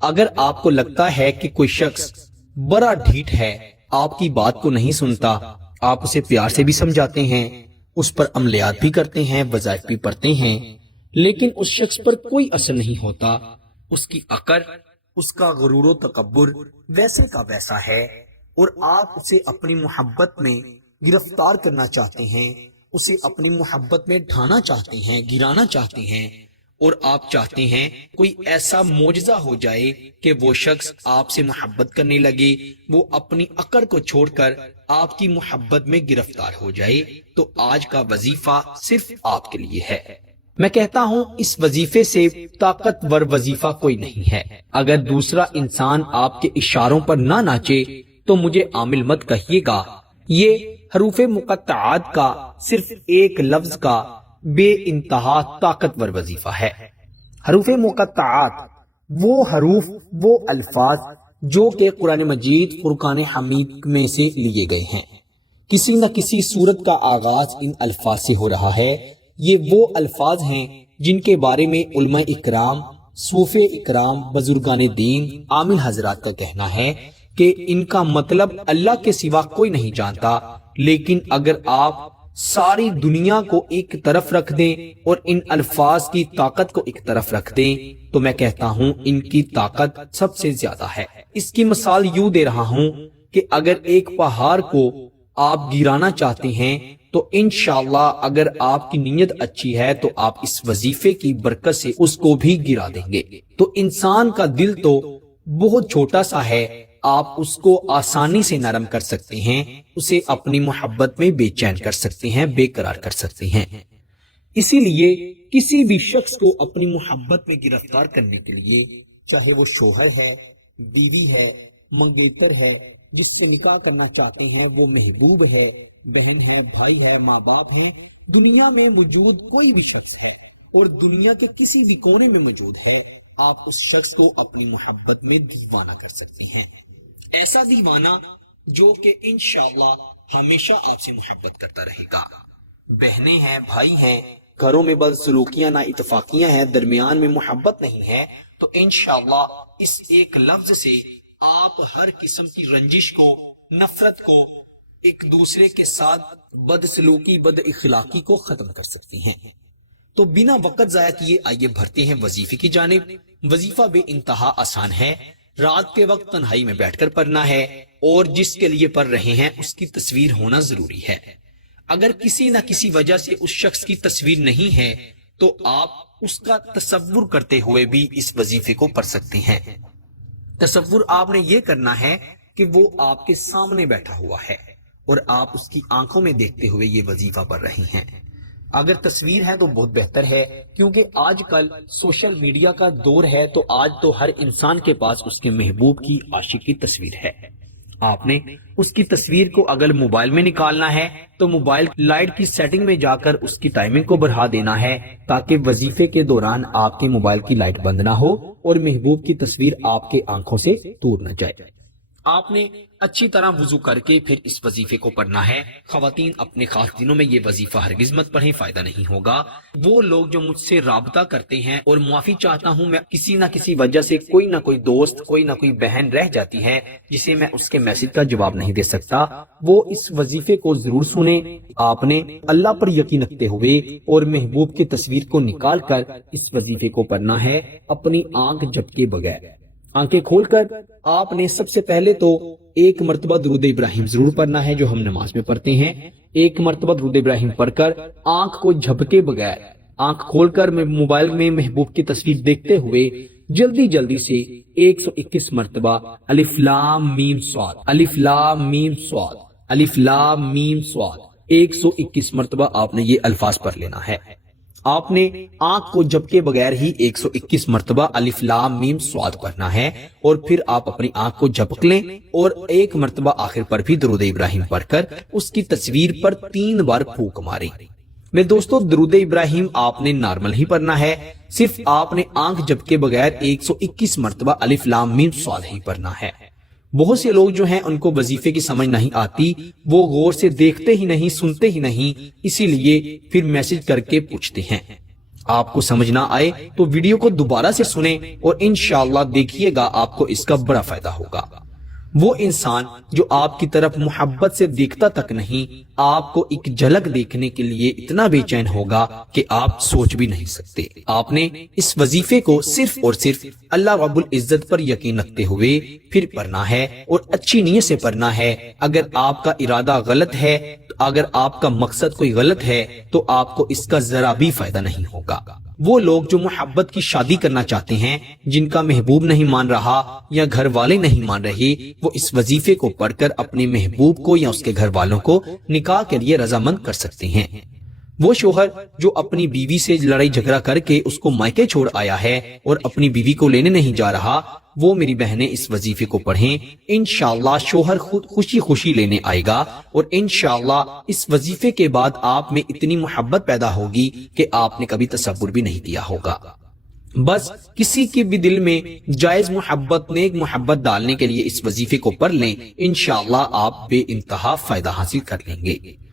اگر آپ کو لگتا ہے کہ کوئی شخص بڑا ڈھیٹ ہے، آپ کی بات کو نہیں سنتا، آپ اسے پیار سے بھی سمجھاتے ہیں، اس پر عملیات بھی کرتے ہیں، وظائف بھی پڑھتے ہیں، لیکن اس شخص پر کوئی اثر نہیں ہوتا، اس کی عقل، اس کا غرور و تکبر ویسے کا ویسا ہے، اور آپ اسے اپنی محبت میں گرفتار کرنا چاہتے ہیں، اسے اپنی محبت میں ڈھانا چاہتے ہیں، گرانا چاہتے ہیں، اور آپ چاہتے ہیں کوئی ایسا معجزہ ہو جائے کہ وہ شخص آپ سے محبت کرنے لگے، وہ اپنی عقل کو چھوڑ کر آپ کی محبت میں گرفتار ہو جائے، تو آج کا وظیفہ صرف آپ کے لیے ہے۔ میں کہتا ہوں اس وظیفے سے طاقتور وظیفہ کوئی نہیں ہے۔ اگر دوسرا انسان آپ کے اشاروں پر نہ ناچے تو مجھے عامل مت کہیے گا۔ یہ حروف مقطعات کا صرف ایک لفظ کا بے انتہا طاقتور وظیفہ ہے۔ حروف مقطعات وہ حروف، وہ الفاظ جو کہ قرآن مجید فرقان حمید میں سے لیے گئے ہیں۔ کسی نہ کسی صورت کا آغاز ان الفاظ سے ہو رہا ہے۔ یہ وہ الفاظ ہیں جن کے بارے میں علماء اکرام، صوفے اکرام، بزرگان دین، عامل حضرات کا کہنا ہے کہ ان کا مطلب اللہ کے سوا کوئی نہیں جانتا، لیکن اگر آپ ساری دنیا کو ایک طرف رکھ دیں اور ان الفاظ کی طاقت کو ایک طرف رکھ دیں تو میں کہتا ہوں ان کی طاقت سب سے زیادہ ہے۔ اس کی مثال یوں دے رہا ہوں کہ اگر ایک پہاڑ کو آپ گرانا چاہتے ہیں تو انشاءاللہ اگر آپ کی نیت اچھی ہے تو آپ اس وظیفے کی برکت سے اس کو بھی گرا دیں گے۔ تو انسان کا دل تو بہت چھوٹا سا ہے، آپ اس کو آسانی سے نرم کر سکتے ہیں، اسے اپنی محبت میں بے چین کر سکتے ہیں، بے قرار کر سکتے ہیں۔ اسی لیے کسی بھی شخص کو اپنی محبت میں گرفتار کرنے کے لیے، چاہے وہ شوہر ہے، بیوی ہے، منگیتر ہے، جس سے نکاح کرنا چاہتے ہیں، وہ محبوب ہے، بہن ہے، بھائی ہے، ماں باپ ہیں، دنیا میں موجود کوئی بھی شخص ہے اور دنیا کے کسی بھی کونے میں موجود ہے، آپ اس شخص کو اپنی محبت میں دیوانہ کر سکتے ہیں۔ ایسا دیوانہ جو کہ انشاءاللہ ہمیشہ آپ سے محبت کرتا رہے گا۔ بہنیں ہیں، بھائی ہیں، گھروں میں بدسلوکیاں، نا اتفاقیاں ہیں، درمیان میں محبت نہیں ہے، تو انشاءاللہ اس ایک لفظ سے آپ ہر قسم کی رنجش کو، نفرت کو، ایک دوسرے کے ساتھ بدسلوکی، بد اخلاقی کو ختم کر سکتی ہیں۔ تو بنا وقت ضائع کیے آئیے بڑھتے ہیں وظیفے کی جانب۔ وظیفہ بے انتہا آسان ہے، رات کے وقت تنہائی میں بیٹھ کر پڑھنا ہے، اور جس کے لیے پڑھ رہے ہیں اس کی تصویر ہونا ضروری ہے۔ اگر کسی نہ کسی وجہ سے اس شخص کی تصویر نہیں ہے تو آپ اس کا تصور کرتے ہوئے بھی اس وظیفے کو پڑھ سکتے ہیں۔ تصور آپ نے یہ کرنا ہے کہ وہ آپ کے سامنے بیٹھا ہوا ہے اور آپ اس کی آنکھوں میں دیکھتے ہوئے یہ وظیفہ پڑھ رہے ہیں۔ اگر تصویر ہے تو بہت بہتر ہے، کیونکہ آج کل سوشل میڈیا کا دور ہے، تو آج تو ہر انسان کے پاس اس کے محبوب کی، عاشق کی تصویر ہے۔ آپ نے اس کی تصویر کو اگر موبائل میں نکالنا ہے تو موبائل لائٹ کی سیٹنگ میں جا کر اس کی ٹائمنگ کو بڑھا دینا ہے، تاکہ وظیفے کے دوران آپ کے موبائل کی لائٹ بند نہ ہو اور محبوب کی تصویر آپ کے آنکھوں سے دور نہ جائے۔ آپ نے اچھی طرح وضو کر کے پھر اس وظیفے کو پڑھنا ہے۔ خواتین اپنے خاص دنوں میں یہ وظیفہ ہرگز مت پڑھیں، فائدہ نہیں ہوگا۔ وہ لوگ جو مجھ سے رابطہ کرتے ہیں، اور معافی چاہتا ہوں، میں کسی نہ کسی وجہ سے کوئی نہ کوئی دوست، کوئی نہ کوئی بہن رہ جاتی ہے جسے میں اس کے میسج کا جواب نہیں دے سکتا، وہ اس وظیفے کو ضرور سنیں۔ آپ نے اللہ پر یقین رکھتے ہوئے اور محبوب کی تصویر کو نکال کر اس وظیفے کو پڑھنا ہے، اپنی آنکھ جھپکے بغیر۔ آنکھیں کھول کر آپ نے سب سے پہلے تو ایک مرتبہ درود ابراہیم ضرور پڑھنا ہے، جو ہم نماز میں پڑھتے ہیں۔ ایک مرتبہ درود ابراہیم پڑھ کر آنکھ کو جھپکے بغیر، آنکھ کھول کر موبائل میں محبوب کی تصویر دیکھتے ہوئے جلدی جلدی سے 121 مرتبہ الف لام میم صاد، الف لام میم صاد، الف لام میم صاد، 121 مرتبہ آپ نے یہ الفاظ پڑھ لینا ہے۔ آپ نے آنکھ کو جھپکے بغیر ہی 121 مرتبہ الف لام میم صاد پڑھنا ہے، اور پھر آپ اپنی آنکھ کو جھپک لیں اور ایک مرتبہ آخر پر بھی درود ابراہیم پڑھ کر اس کی تصویر پر 3 بار پھونک ماریں۔ میرے دوستو، درود ابراہیم آپ نے نارمل ہی پڑھنا ہے، صرف آپ نے آنکھ جھپکے بغیر 121 مرتبہ الف لام میم صاد ہی پڑھنا ہے۔ بہت سے لوگ جو ہیں ان کو وظیفے کی سمجھ نہیں آتی، وہ غور سے دیکھتے ہی نہیں، سنتے ہی نہیں، اسی لیے پھر میسج کر کے پوچھتے ہیں۔ آپ کو سمجھ نہ آئے تو ویڈیو کو دوبارہ سے سنیں اور انشاءاللہ دیکھیے گا آپ کو اس کا بڑا فائدہ ہوگا۔ وہ انسان جو آپ کی طرف محبت سے دیکھتا تک نہیں، آپ کو ایک جھلک دیکھنے کے لیے اتنا بے چین ہوگا کہ آپ سوچ بھی نہیں سکتے۔ آپ نے اس وظیفے کو صرف اور صرف اللہ رب العزت پر یقین رکھتے ہوئے پھر پڑھنا ہے اور اچھی نیت سے پڑھنا ہے۔ اگر آپ کا ارادہ غلط ہے، اگر آپ کا مقصد کوئی غلط ہے تو آپ کو اس کا ذرا بھی فائدہ نہیں ہوگا۔ وہ لوگ جو محبت کی شادی کرنا چاہتے ہیں، جن کا محبوب نہیں مان رہا یا گھر والے نہیں مان رہے، وہ اس وظیفے کو پڑھ کر اپنے محبوب کو یا اس کے گھر والوں کو نکاح کے لیے رضامند کر سکتے ہیں۔ وہ شوہر جو اپنی بیوی سے لڑائی جھگڑا کر کے اس کو مائکے چھوڑ آیا ہے اور اپنی بیوی کو لینے نہیں جا رہا، وہ میری بہنیں اس وظیفے کو پڑھیں، انشاءاللہ شوہر خود خوشی خوشی لینے آئے گا، اور انشاءاللہ اس وظیفے کے بعد آپ میں اتنی محبت پیدا ہوگی کہ آپ نے کبھی تصور بھی نہیں کیا ہوگا۔ بس کسی کے بھی دل میں جائز محبت، نیک محبت ڈالنے کے لیے اس وظیفے کو پڑھ لیں، انشاءاللہ آپ بے انتہا فائدہ حاصل کر لیں گے۔